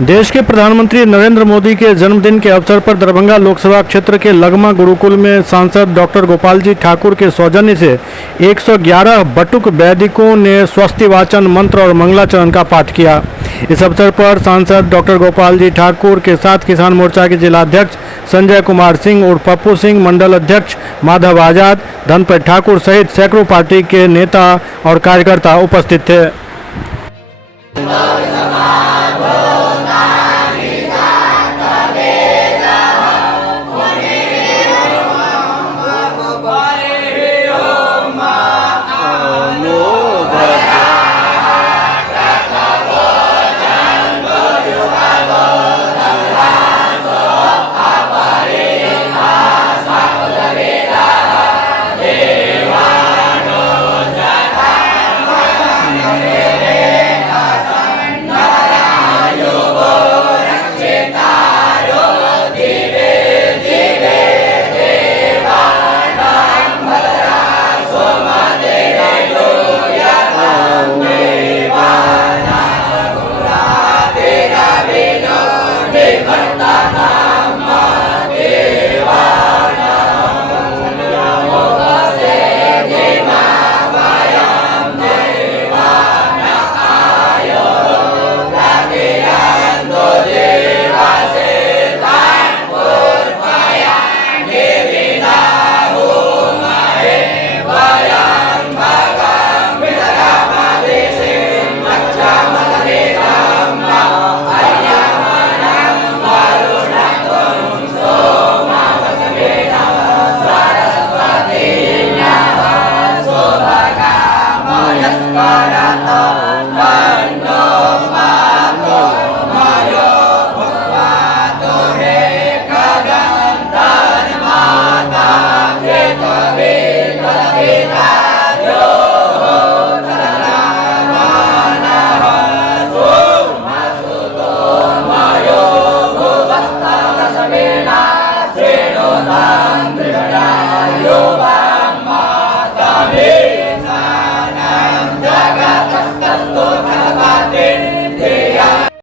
देश के प्रधानमंत्री नरेंद्र मोदी के जन्मदिन के अवसर पर दरभंगा लोकसभा क्षेत्र के लगमा गुरुकुल में सांसद डॉक्टर गोपाल जी ठाकुर के सौजन्य से 111 बटुक वैदिकों ने स्वस्ति वाचन मंत्र और मंगलाचरण का पाठ किया। इस अवसर पर सांसद डॉक्टर गोपाल जी ठाकुर के साथ किसान मोर्चा के जिलाध्यक्ष संजय कुमार सिंह और पप्पू सिंह, मंडल अध्यक्ष माधव आजाद, धनपत ठाकुर सहित सैकड़ों पार्टी के नेता और कार्यकर्ता उपस्थित थे।